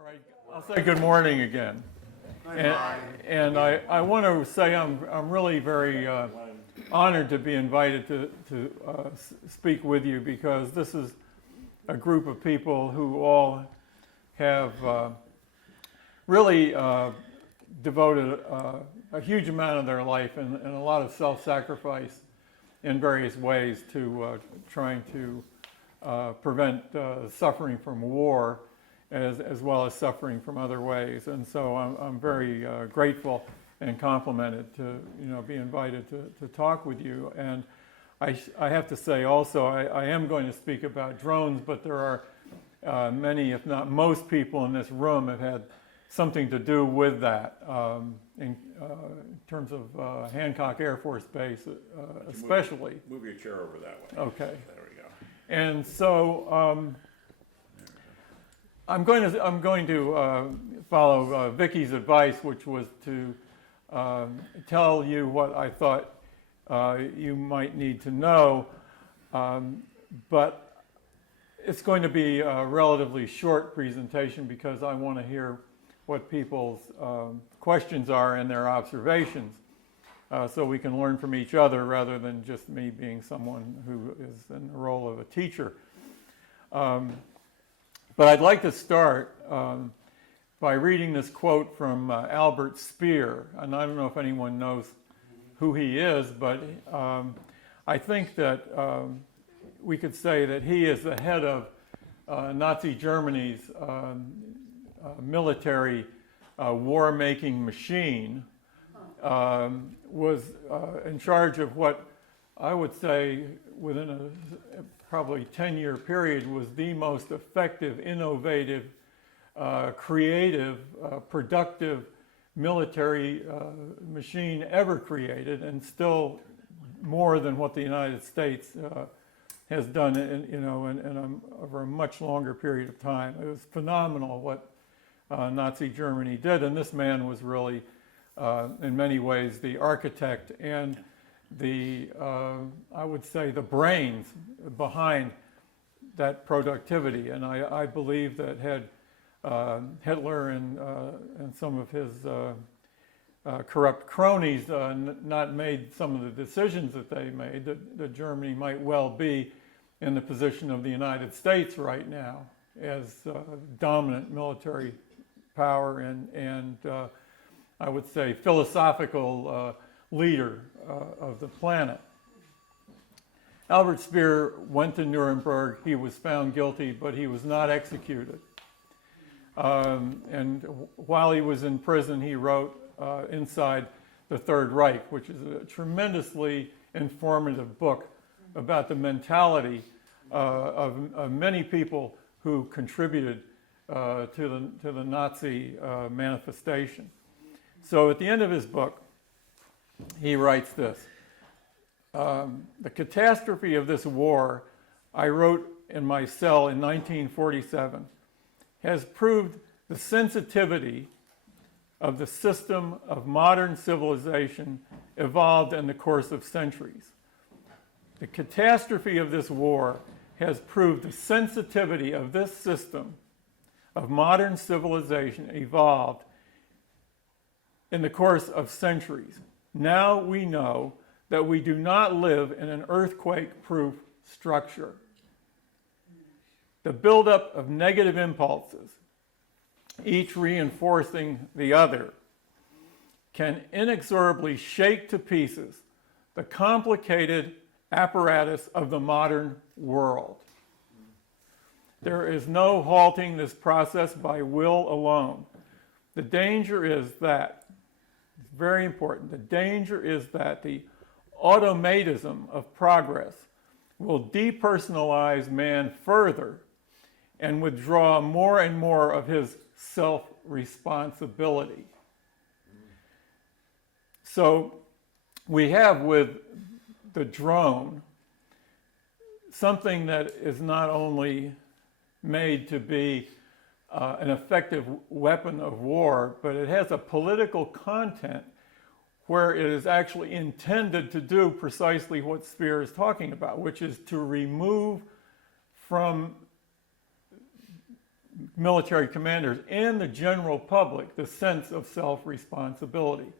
All right, I'll say good morning again. And I want to say I'm really very honored to be invited to speak with you, because this is a group of people who all have really devoted a huge amount of their life and a lot of self-sacrifice in various ways to trying to prevent suffering from war, as well as suffering from other ways. And so I'm very grateful and complimented to be invited to talk with you. And I have to say also, I am going to speak about drones, but there are many, if not most people in this room have had something to do with that in terms of Hancock Air Force Base, especially. Move your chair over that way. Okay. There we go. And so I'm going to follow Vicky's advice, which was to tell you what I thought you might need to know, but it's going to be a relatively short presentation because I want to hear what people's questions are and their observations, so we can learn from each other rather than just me being someone who is in the role of a teacher. But I'd like to start by reading this quote from Albert Speer, and I don't know if anyone knows who he is, but I think that we could say that he is the head of Nazi Germany's military war-making machine, was in charge of what I would say within a probably 10-year period was the most effective, innovative, creative, productive military machine ever created, and still more than what the United States has done over a much longer period of time. It was phenomenal what Nazi Germany did, and this man was really, in many ways, the architect and the, I would say, the brains behind that productivity. And I believe that had Hitler and some of his corrupt cronies not made some of the decisions that they made, that Germany might well be in the position of the United States right now as dominant military power and I would say philosophical leader of the planet. Albert Speer went to Nuremberg. He was found guilty, but he was not executed. And while he was in prison, he wrote Inside the Third Reich, which is a tremendously informative book about the mentality of many people who contributed to the Nazi manifestation. So at the end of his book, he writes this: the catastrophe of this war, I wrote in my cell in 1947, has proved the sensitivity of the system of modern civilization evolved in the course of centuries. The catastrophe of this war has proved the sensitivity of this system of modern civilization evolved in the course of centuries. Now we know that we do not live in an earthquake-proof structure. The buildup of negative impulses, each reinforcing the other, can inexorably shake to pieces the complicated apparatus of the modern world. There is no halting this process by will alone. The danger is that, it's very important, the danger is that the automatism of progress will depersonalize man further and withdraw more and more of his self-responsibility. So we have with the drone something that is not only made to be an effective weapon of war, but it has a political content where it is actually intended to do precisely what Speer is talking about, which is to remove from military commanders and the general public the sense of self-responsibility.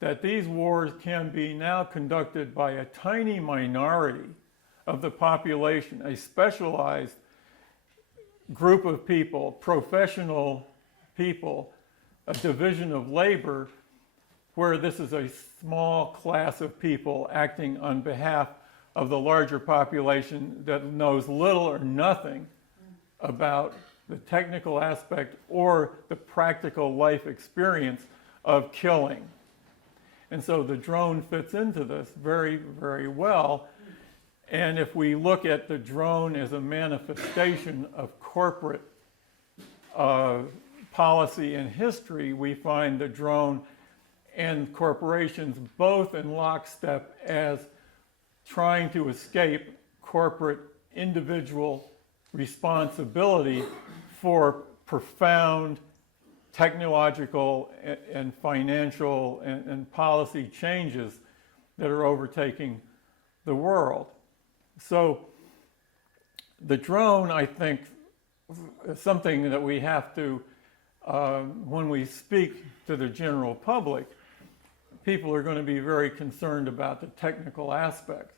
That these wars can be now conducted by a tiny minority of the population, a specialized group of people, professional people, a division of labor, where this is a small class of people acting on behalf of the larger population that knows little or nothing about the technical aspect or the practical life experience of killing. And so the drone fits into this very, very well. And if we look at the drone as a manifestation of corporate policy and history, we find the drone and corporations both in lockstep as trying to escape corporate individual responsibility for profound technological and financial and policy changes that are overtaking the world. So the drone, I think, is something that we have to, when we speak to the general public, people are going to be very concerned about the technical aspects.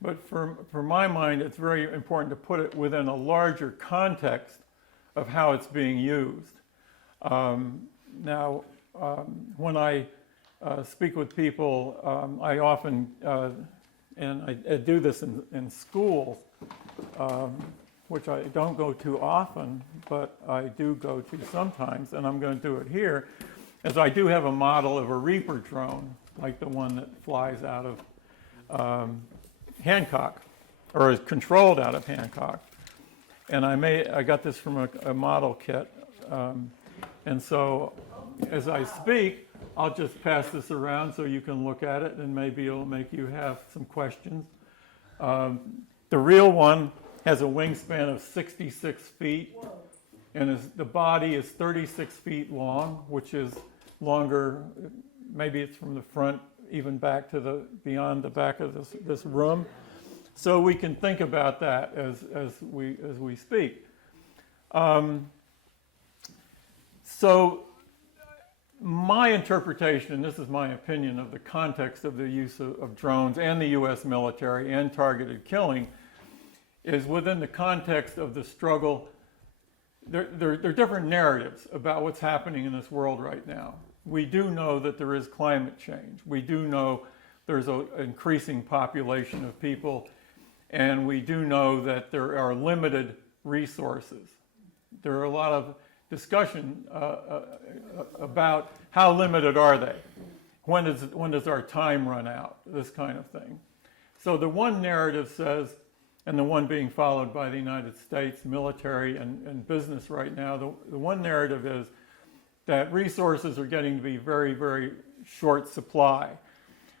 But for my mind, it's very important to put it within a larger context of how it's being used. Now, when I speak with people, I often, and I do this in schools, which I don't go to often, but I do go to sometimes, and I'm going to do it here, as I do have a model of a Reaper drone, like the one that flies out of Hancock, or is controlled out of Hancock. And I got this from a model kit. And so as I speak, I'll just pass this around so you can look at it, and maybe it'll make you have some questions. The real one has a wingspan of 66 feet, and the body is 36 feet long, which is longer. Maybe it's from the front even back to beyond the back of this room. So we can think about that as we speak. So my interpretation, and this is my opinion of the context of the use of drones and the U.S. military and targeted killing, is within the context of the struggle. There are different narratives about what's happening in this world right now. We do know that there is climate change. We do know there's an increasing population of people, and we do know that there are limited resources. There are a lot of discussion about how limited are they? When does our time run out? This kind of thing. So the one narrative says, and the one being followed by the United States military and business right now, the one narrative is that resources are getting to be very, very short supply.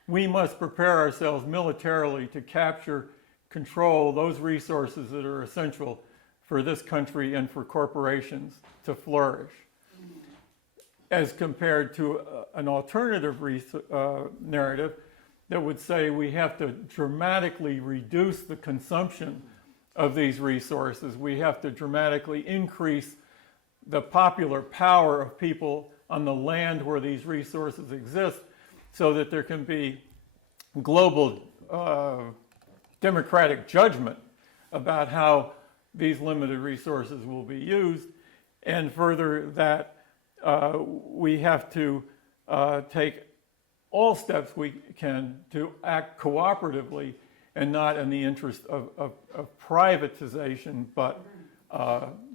We must prepare ourselves militarily to capture, control those resources that are essential for this country and for corporations to flourish, as compared to an alternative narrative that would say we have to dramatically reduce the consumption of these resources. We have to dramatically increase the popular power of people on the land where these resources exist so that there can be global democratic judgment about how these limited resources will be used. And further, that we have to take all steps we can to act cooperatively and not in the interest of privatization, but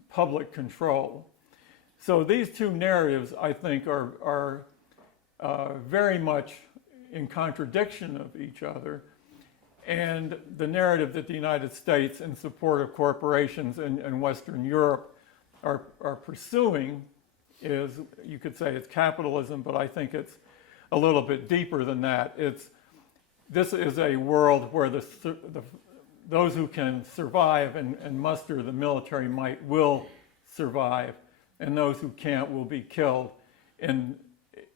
public control. So these two narratives, I think, are very much in contradiction of each other. And the narrative that the United States, in support of corporations in Western Europe, are pursuing is, you could say it's capitalism, but I think it's a little bit deeper than that. This is a world where those who can survive and muster the military might will survive, and those who can't will be killed in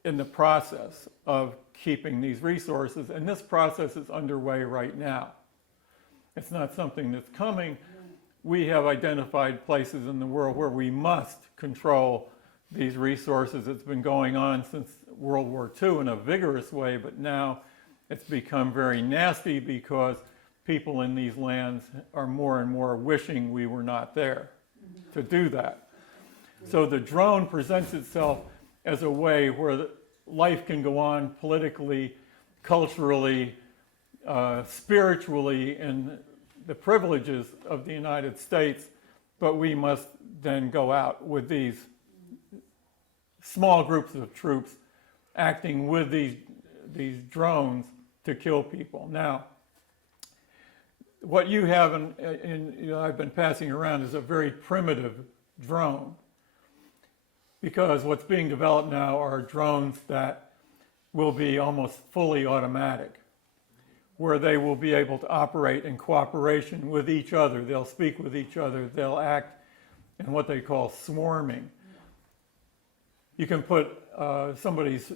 the process of keeping these resources. And this process is underway right now. It's not something that's coming. we have identified places in the world where we must control these resources. It's been going on since World War II in a vigorous way, but now it's become very nasty because people in these lands are more and more wishing we were not there to do that. So the drone presents itself as a way where life can go on politically, culturally, spiritually, in the privileges of the United States, but we must then go out with these small groups of troops acting with these drones to kill people. Now, what you have I've been passing around is a very primitive drone, because what's being developed now are drones that will be almost fully automatic, where they will be able to operate in cooperation with each other. They'll speak with each other. They'll act in what they call swarming. You can put somebody's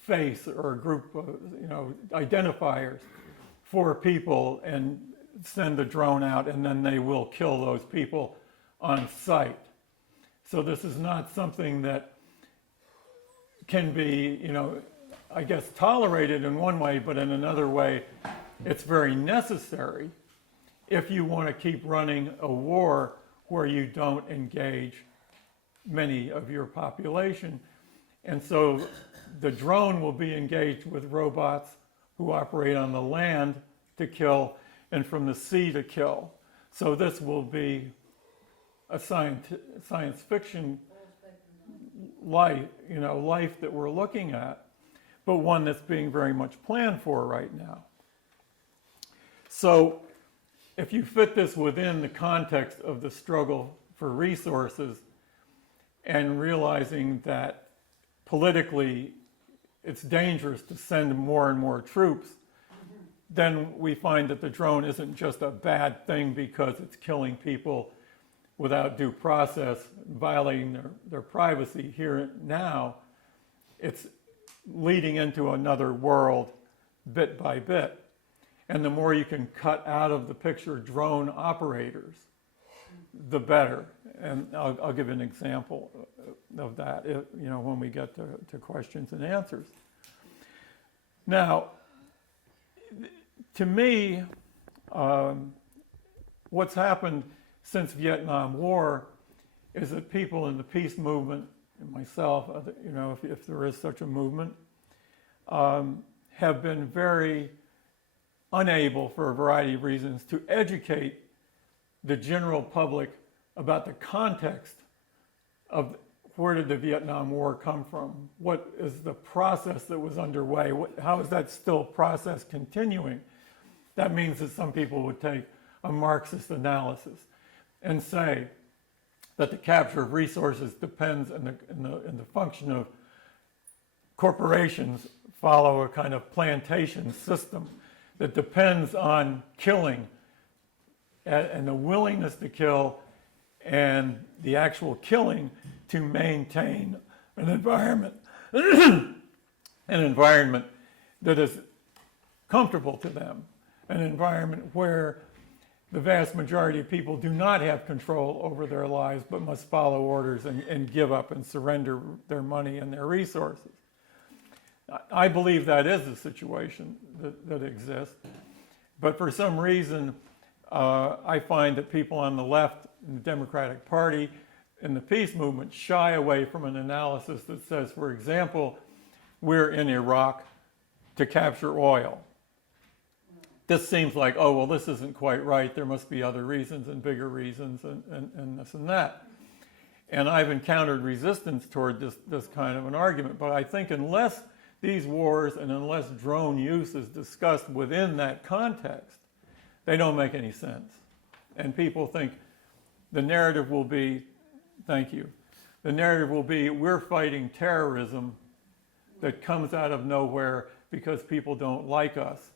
face or a group of identifiers for people and send the drone out, and then they will kill those people on sight. So this is not something that can be, I guess, tolerated in one way, but in another way, it's very necessary if you want to keep running a war where you don't engage many of your population. And so the drone will be engaged with robots who operate on the land to kill and from the sea to kill. So this will be a science fiction life, life that we're looking at, but one that's being very much planned for right now. So if you fit this within the context of the struggle for resources and realizing that politically it's dangerous to send more and more troops, then we find that the drone isn't just a bad thing because it's killing people without due process, violating their privacy here now. It's leading into another world bit by bit. And the more you can cut out of the picture drone operators, the better. And I'll give an example of that when we get to questions and answers. Now, to me, what's happened since Vietnam War is that people in the peace movement, and myself, if there is such a movement, have been very unable, for a variety of reasons, to educate the general public about the context of where did the Vietnam War come from? What is the process that was underway? How is that still process continuing? That means that some people would take a Marxist analysis and say that the capture of resources depends in the function of corporations follow a kind of plantation system that depends on killing and the willingness to kill and the actual killing to maintain an environment that is comfortable to them, an environment where the vast majority of people do not have control over their lives but must follow orders and give up and surrender their money and their resources. I believe that is the situation that exists, but for some reason I find that people on the left in the Democratic Party and the peace movement shy away from an analysis that says, for example, we're in Iraq to capture oil. This seems like, oh, well, this isn't quite right. There must be other reasons and bigger reasons and this and that. And I've encountered resistance toward this kind of an argument. But I think unless these wars and unless drone use is discussed within that context, they don't make any sense. And people think the narrative will be, thank you, the narrative will be we're fighting terrorism that comes out of nowhere because people don't like us,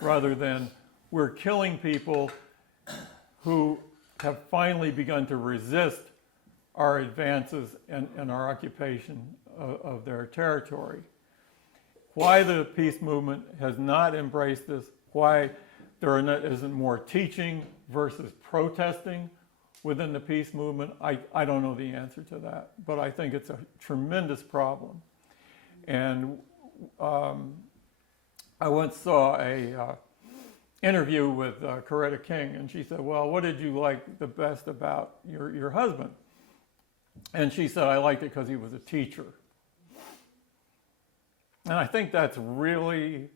rather than we're killing people who have finally begun to resist our advances and our occupation of their territory. Why the peace movement has not embraced this, why there isn't more teaching, versus protesting within the peace movement, I don't know the answer to that, but I think it's a tremendous problem. And I once saw a interview with Coretta King, and she said, well, what did you like the best about your husband? And she said, I liked it because he was a teacher. And I think that's really,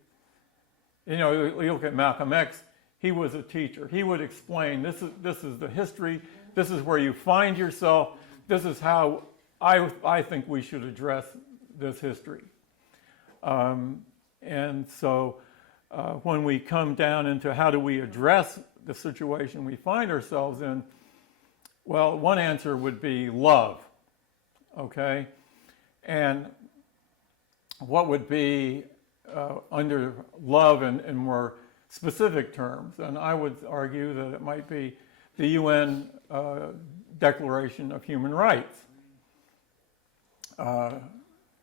you look at Malcolm X, he was a teacher. He would explain, this is the history, this is where you find yourself, this is how I think we should address this history. And so when we come down into how do we address the situation we find ourselves in, well, one answer would be love, okay? And what would be under love in more specific terms? And I would argue that it might be the UN Declaration of Human Rights, to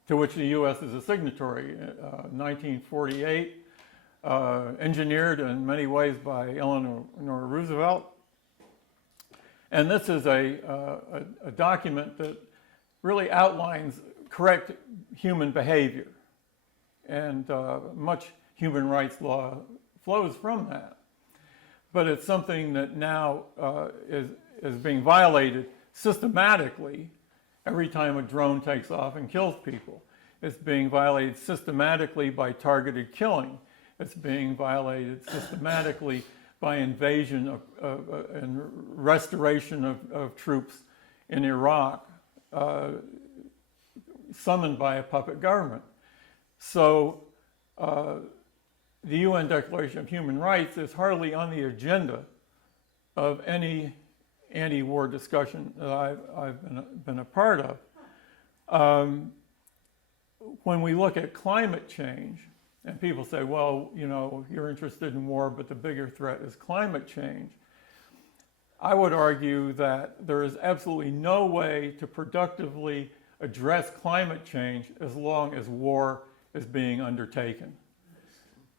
which the U.S. is a signatory, 1948, engineered in many ways by Eleanor Roosevelt. And this is a document that really outlines correct human behavior. And much human rights law flows from that. But it's something that now is being violated systematically every time a drone takes off and kills people. It's being violated systematically by targeted killing. It's being violated systematically by invasion and restoration of troops in Iraq, summoned by a puppet government. So the UN Declaration of Human Rights is hardly on the agenda of any anti-war discussion that I've been a part of. When we look at climate change, and people say, well, you're interested in war, but the bigger threat is climate change. I would argue that there is absolutely no way to productively address climate change as long as war is being undertaken.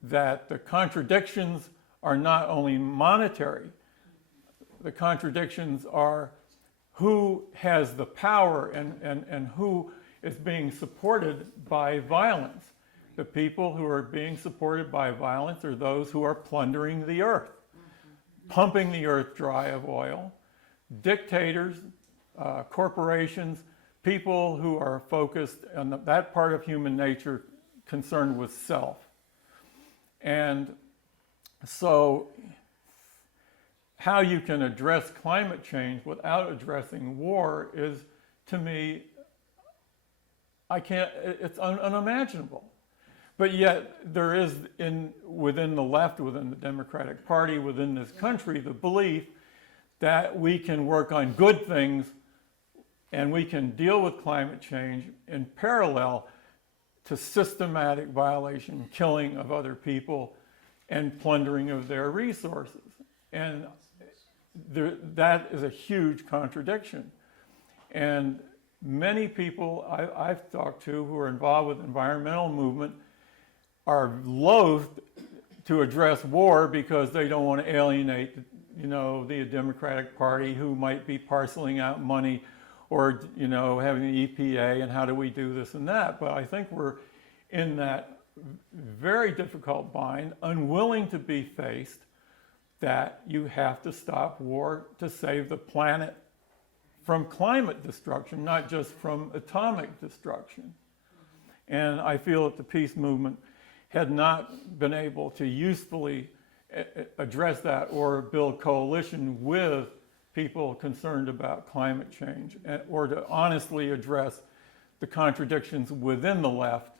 That the contradictions are not only monetary, the contradictions are who has the power and who is being supported by violence. The people who are being supported by violence are those who are plundering the earth, pumping the earth dry of oil, dictators, corporations, people who are focused on that part of human nature concerned with self. And so how you can address climate change without addressing war is, to me, it's unimaginable. But yet there is within the left, within the Democratic Party, within this country, the belief that we can work on good things and we can deal with climate change in parallel to systematic violation, killing of other people, and plundering of their resources. And that is a huge contradiction. And many people I've talked to who are involved with the environmental movement are loath to address war because they don't want to alienate, the Democratic Party, who might be parceling out money or, having the EPA and how do we do this and that. But I think we're in that very difficult bind, unwilling to be faced, that you have to stop war to save the planet from climate destruction, not just from atomic destruction. And I feel that the peace movement had not been able to usefully address that or build coalition with people concerned about climate change, or to honestly address the contradictions within the left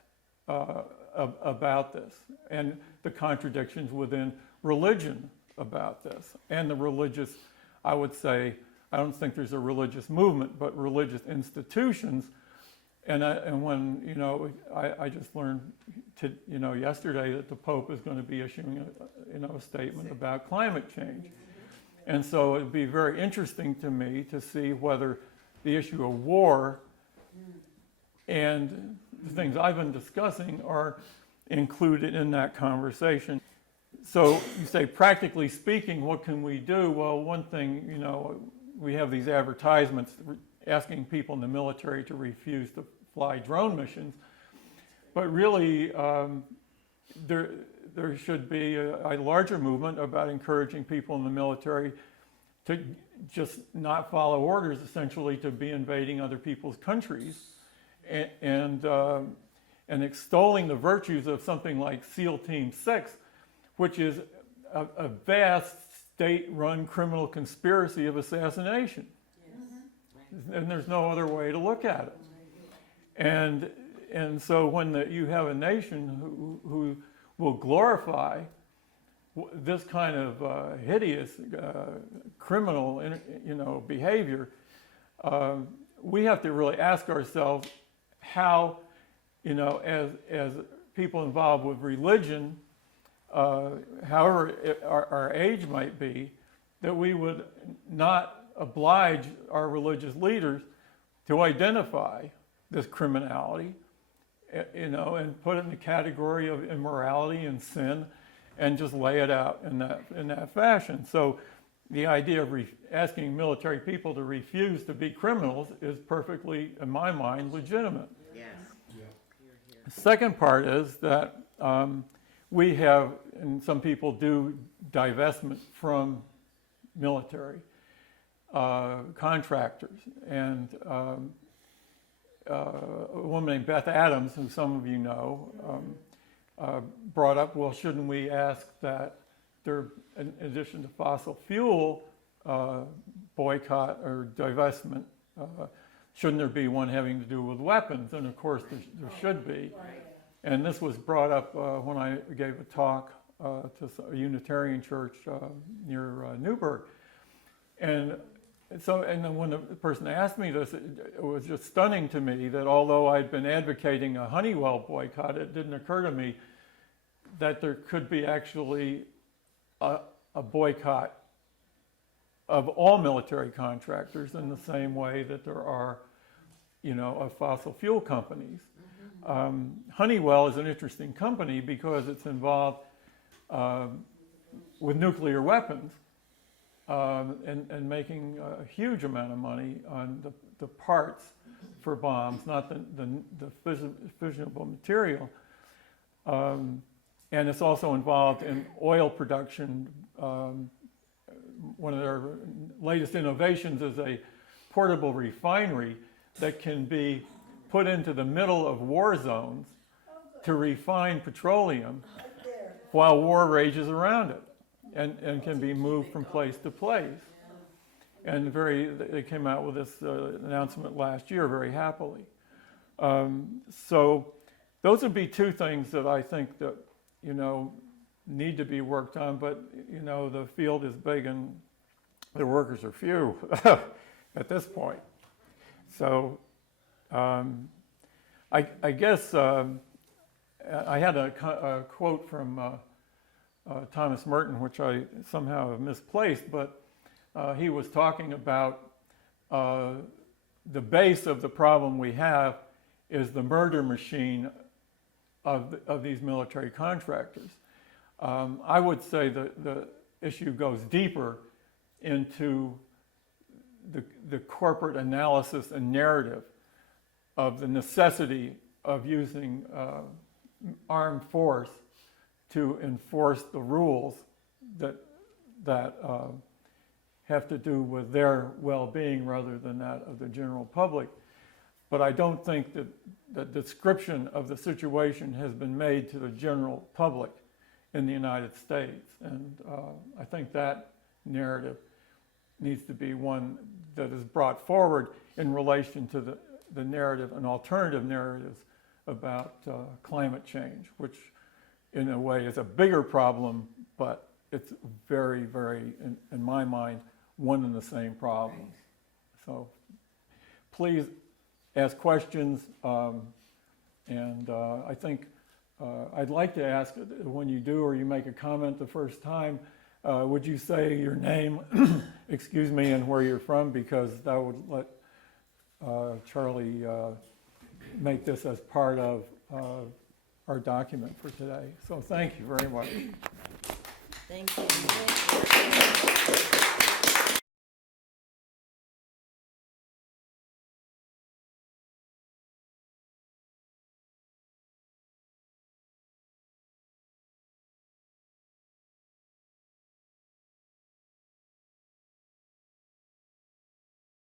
about this, and the contradictions within religion about this, and the religious, I would say, I don't think there's a religious movement, but religious institutions. And when, I just learned yesterday that the Pope is going to be issuing a statement about climate change. And so it'd be very interesting to me to see whether the issue of war and the things I've been discussing are included in that conversation. So you say, practically speaking, what can we do? Well, one thing, we have these advertisements asking people in the military to refuse to fly drone missions, but really there should be a larger movement about encouraging people in the military to just not follow orders, essentially to be invading other people's countries, and extolling the virtues of something like SEAL Team 6, which is a vast state-run criminal conspiracy of assassination. Yes. And there's no other way to look at it. And so when you have a nation who will glorify this kind of hideous criminal, behavior, we have to really ask ourselves how, as people involved with religion, however our age might be, that we would not oblige our religious leaders to identify this criminality, and put it in the category of immorality and sin, and just lay it out in that fashion. So the idea of asking military people to refuse to be criminals is perfectly, in my mind, legitimate. Yes. Yeah. The second part is that we have, and some people do, divestment from military contractors. And a woman named Beth Adams, who some of you know, brought up, well, shouldn't we ask that there, in addition to fossil fuel boycott or divestment, shouldn't there be one having to do with weapons? And of course there should be. And this was brought up when I gave a talk to a Unitarian church near Newburgh. And then when the person asked me this, it was just stunning to me that although I'd been advocating a Honeywell boycott, it didn't occur to me that there could be actually a boycott of all military contractors in the same way that there are, of fossil fuel companies. Honeywell is an interesting company because it's involved with nuclear weapons and making a huge amount of money on the parts for bombs, not the fissionable material. And it's also involved in oil production. One of their latest innovations is a portable refinery that can be put into the middle of war zones to refine petroleum while war rages around it, and can be moved from place to place. And they came out with this announcement last year very happily. So those would be two things that I think that, need to be worked on, but, the field is big and the workers are few at this point. So I guess I had a quote from Thomas Merton, which I somehow have misplaced, but he was talking about the base of the problem we have is the murder machine of these military contractors. I would say that the issue goes deeper into the corporate analysis and narrative of the necessity of using armed force to enforce the rules that have to do with their well-being rather than that of the general public. But I don't think that the description of the situation has been made to the general public in the United States. And I think that narrative needs to be one that is brought forward in relation to the narrative and alternative narratives about climate change, which in a way is a bigger problem, but it's very, very, in my mind, one and the same problem. So please ask questions, and I think I'd like to ask, when you do or you make a comment the first time, would you say your name, excuse me, and where you're from, because that would let Charlie make this as part of our document for today. So thank you very much. Thank you.